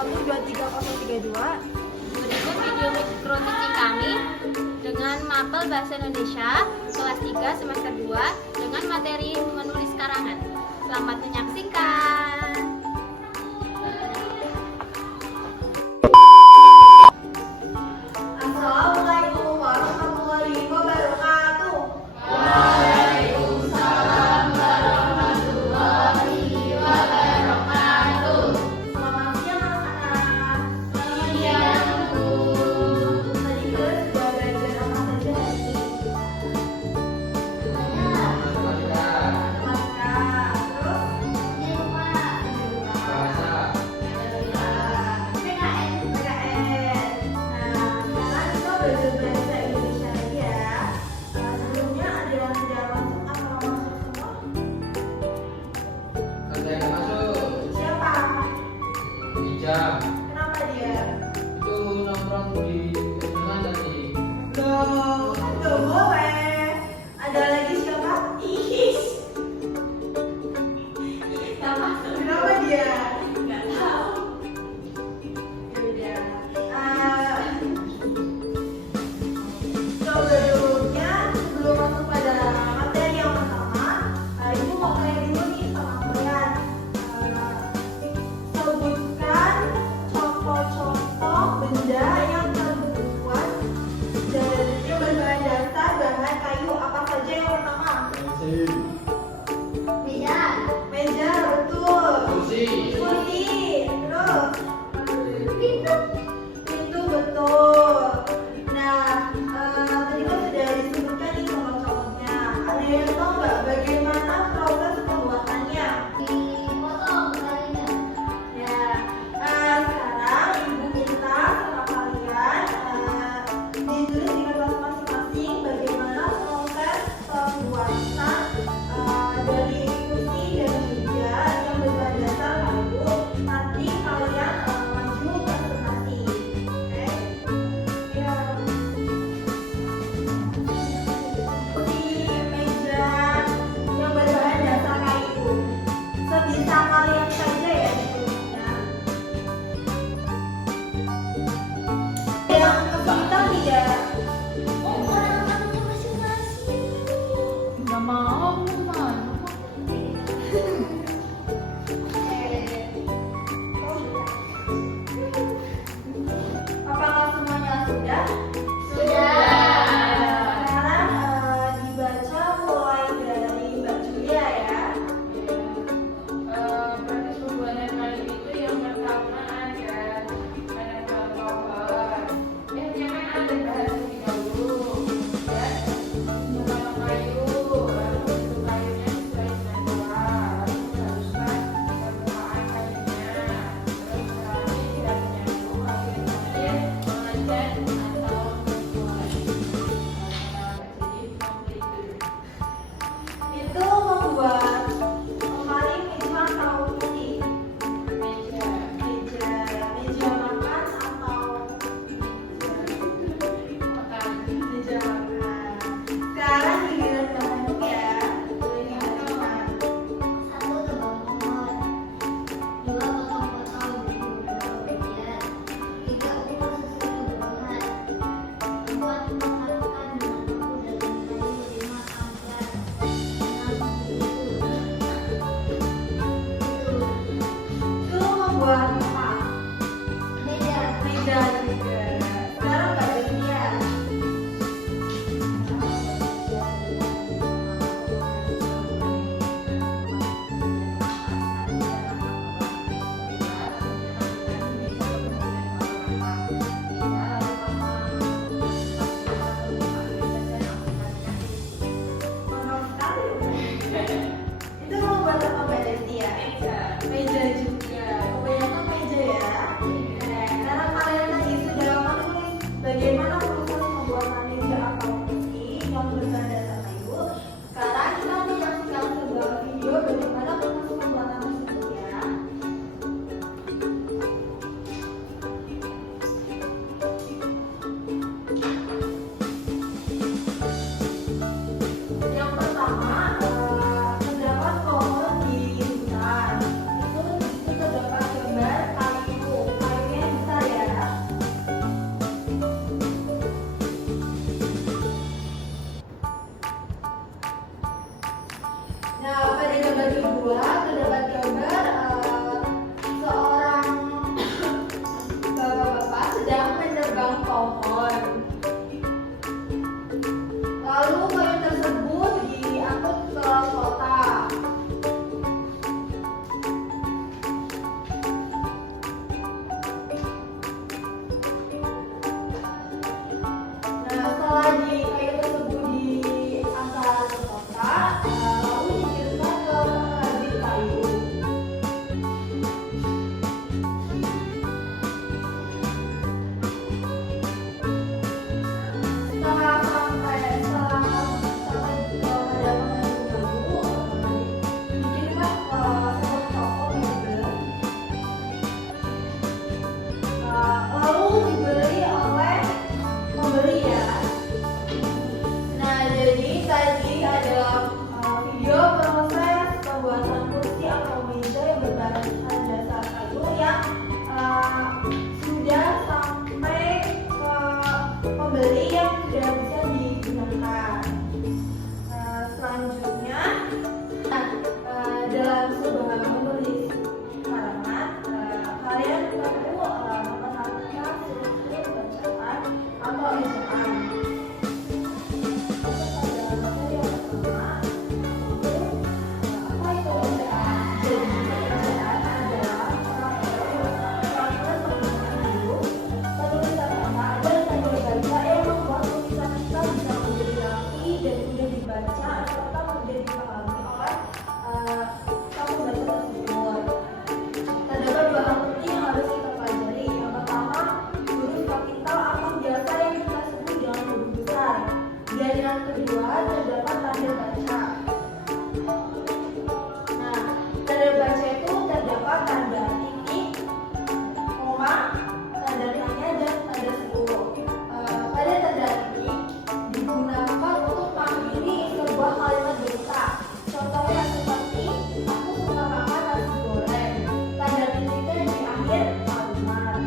23032. Berikut video mikro teaching kami dengan mapel bahasa Indonesia kelas 3 semester 2 dengan materi menulis karangan. Selamat menyaksikan. Assalamualaikum warahmatullahi wabarakatuh. Selamat siang anak-anak. Tadi kelas sudah belajar apa saja hari ini? Matematika. Terus? kedua terdapat gambar seorang bapak-bapak sedang menerbang pohon. Lalu kayu tersebut diangkut ke kota. Nah, setelah kayu tersebut diantar ke kota, lalu dikirimkan ke pengrajin kayu. Setelah sampai ke pengrajin kayu, dikirimkan ke sebuah toko mebel. Lalu dibeli oleh pembeli ya. Nah, jadi tadi ada video proses pembuatan kursi atau meja yang berbahan dasar kayu yang sudah sampai ke pembeli yang sudah bisa digunakan. Selanjutnya, dalam sebuah menulis karangan, kalian perlu memperhatikan struktur bacaan atau ejaan. Terdapat dua hal penting yang harus kita pelajari. Yang pertama, huruf kapital atau biasa yang kita sebut dengan huruf besar. Dan yang kedua, terdapat tanda baca. Nah, tanda baca itu terdapat tanda titik, koma, tanda tanya, dan tanda sepuluh. Pada tanda titik digunakan untuk mengakhiri sebuah kalimat berita. Contohnya seperti aku suka makan nasi goreng. Tanda titiknya di akhir kalimat.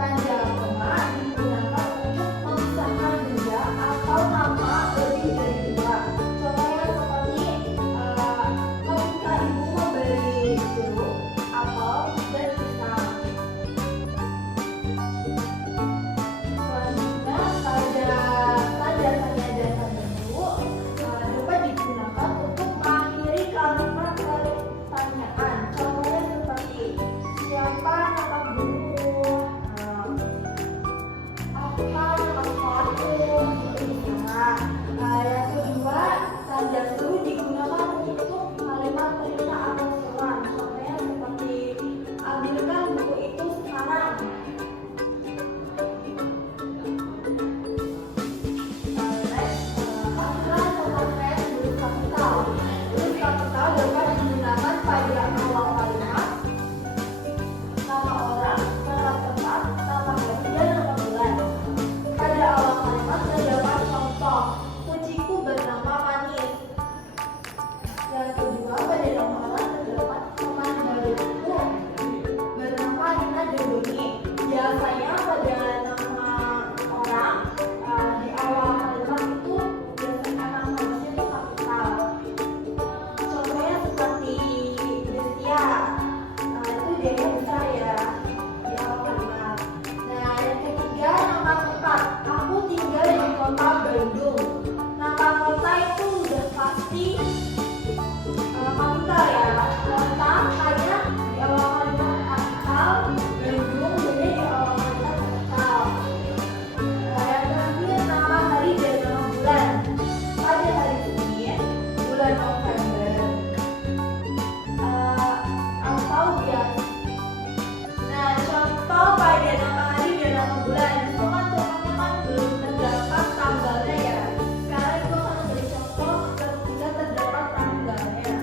Tanda koma digunakan untuk memisahkan benda atau nama lebih dari dua. Contohnya seperti ketika ibu membeli jeruk, apel, dan pisang. Selanjutnya, tanda tanya dan tanda seru dapat digunakan untuk mengakhiri kalimat pertanyaan. Contohnya seperti siapa nama guru, apa nama sekolahku, gitu misalnya. Yang kedua, tanda seru digunakan untuk kalimat perintah atau seruan. Contohnya seperti ambilkan buku itu sekarang. Huruf kapital dapat digunakan pada awal kalimat, nama orang, nama tempat, nama hari, dan nama bulan. Pada awal kalimat terdapat contoh, kucingku bernama Manis. Yang kedua, pada nama orang terdapat teman baruku bernama Rina dan Doni. Biasanya pada nama orang di awal kalimat itu biasanya namanya itu kapital. Contohnya seperti Destia, itu dia besar ya di awal kalimat. Nah, yang ketiga, nama tempat. Aku tinggal di kota Bandung. Nama kota itu udah pasti kapital ya. Kota hanya di awal kalimat kapital, Bandung jadi di awal kalimat kapital. Yang terakhir, nama hari dan nama bulan. Pada hari Senin, bulan November, atau biasa. Nah, contoh pada nama hari dan nama bulan itu kan contohnya kan belum terdapat tanggalnya ya. Sekarang itu akan beri contoh ketika terdapat tanggalnya.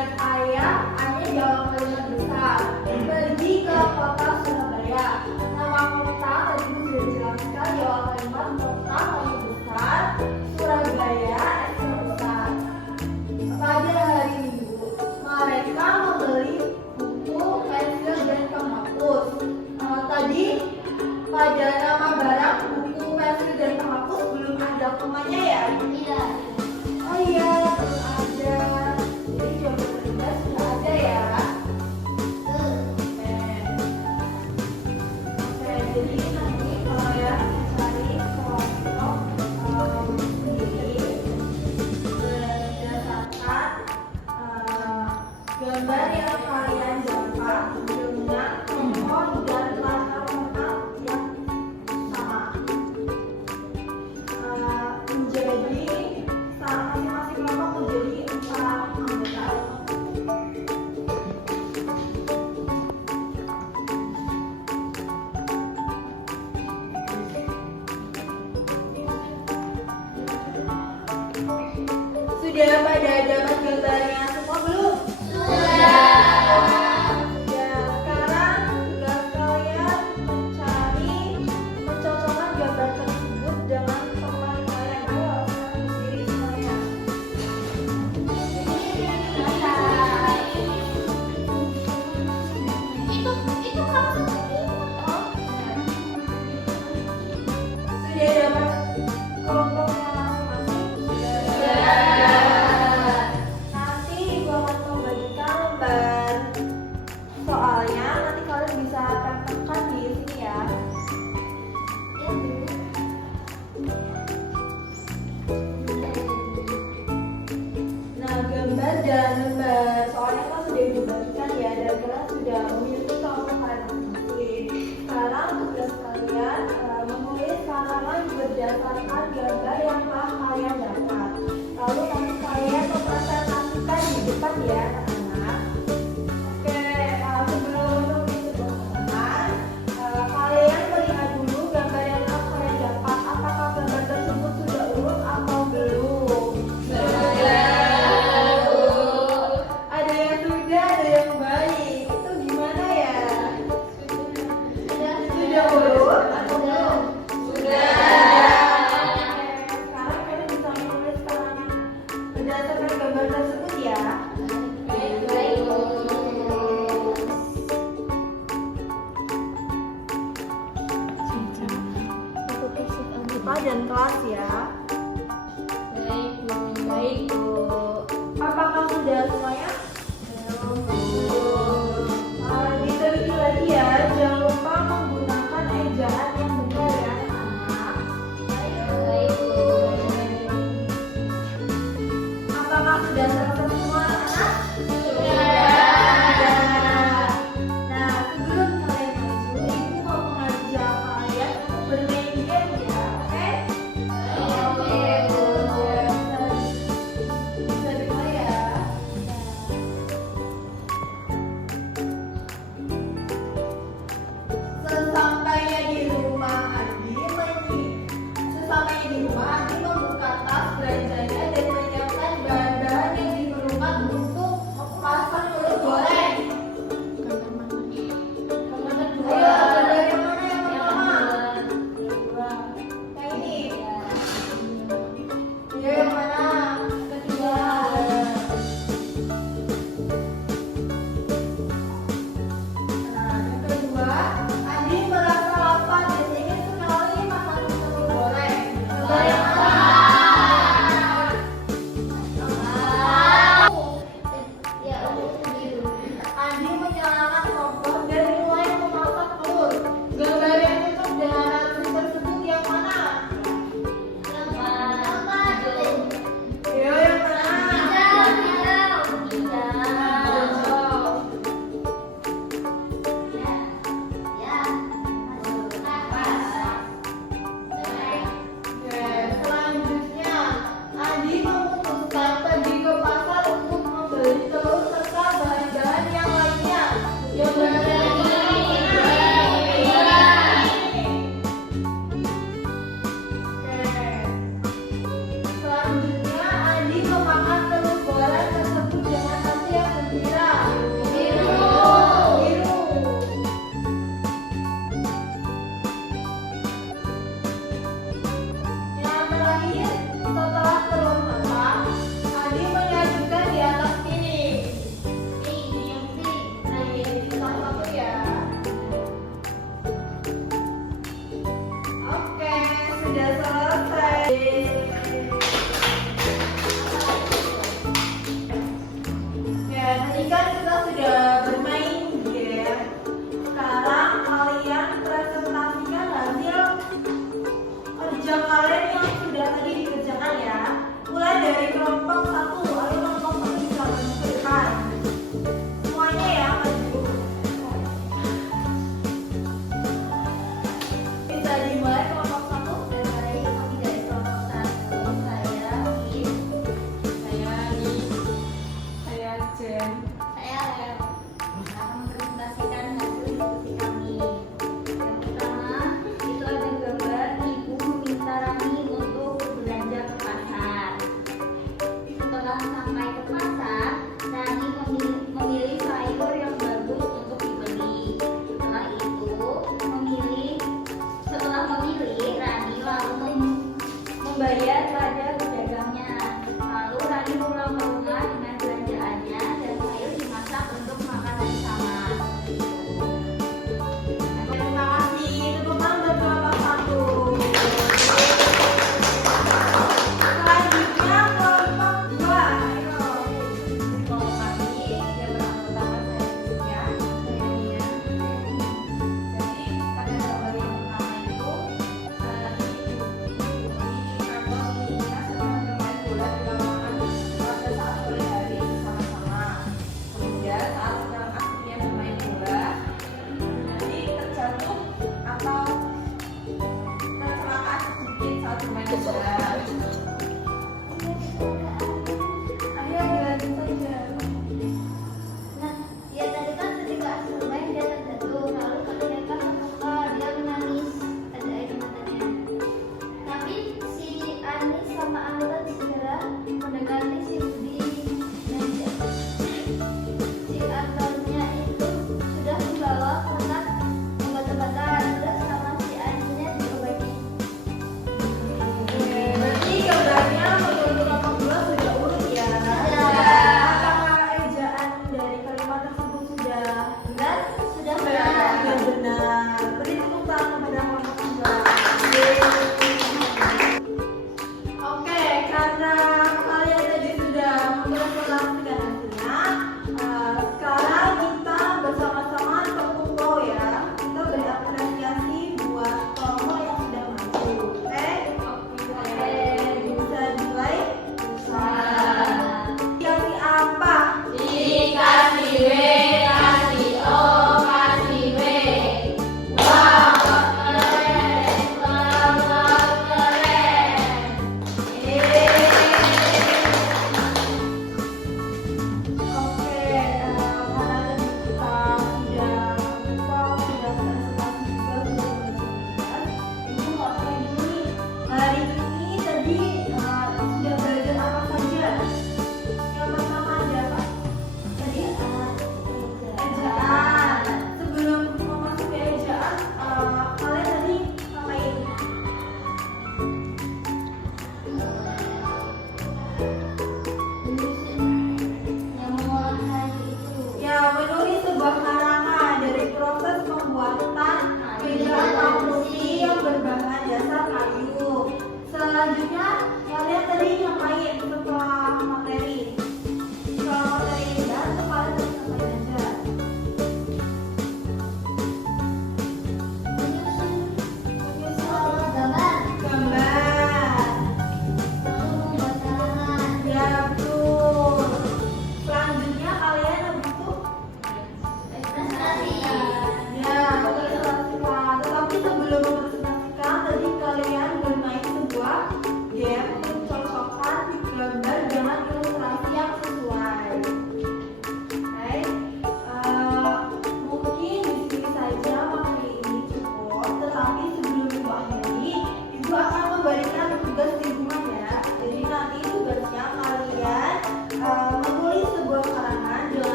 Dan ayah jawab kalimat besar. Pergi ke kota Surabaya. Nama kota tadi sudah dijelaskan. Jawab kalimat kota kami besar, Surabaya ekstrim besar. Pada hari Minggu, mereka membeli buku, pensil, dan penghapus. Tadi pada nama barang, buku, pensil, dan penghapus belum ada komanya ya? Iya. Oh iya, belum ada. Jadi jawaban kedua sudah ada ya. Oke, jadi nanti kalau ya cari kelompok sendiri berdasarkan gambar yang kalian dapat dengan tokoh dan latar belakang yang sama. Menjadi masing-masing kelompok menjadi 4 anggota. Sudah pada dapat gambarnya semua belum? Ya, sekarang tugas kalian mencari mencocokkan gambar tersebut dengan teman kalian. Ayo, sendiri semuanya. Itu kamu Sudah dapat kelompoknya masing-masing? Nanti ibu akan membagikan lembar soalnya, nanti kalian bisa tempelkan di sini ya. Nah, gambar dan lembar soalnya kan sudah dibagikan ya, dan kalian sudah memiliki kelompok kalian masing-masing. Sekarang tugas kalian menulis karangan berdasarkan gambar yang telah kalian dapat. Lalu nanti kalian mempresentasikan di depan ya, anak-anak. Oke, sebelum menulis sebuah kalian melihat dulu gambar yang telah kalian dapat. Apakah gambar tersebut sudah urut atau belum? Ada yang sudah, ada yang baik. Itu gimana ya? Sudah urut atau belum? Sudah. Sekarang kalian bisa menulis karangan berdasarkan gambar tersebut ya. IPA dan kelas ya. Baik, Bu. Apakah sudah semuanya? Diteliti lagi ya, jangan lupa menggunakan ejaan yang benar ya, anak. Apakah sudah selesai semua, anak? Sudah. Nah, sebelum kalian maju, ibu mau mengajak kalian untuk bermain game ya, oke? Saya Lea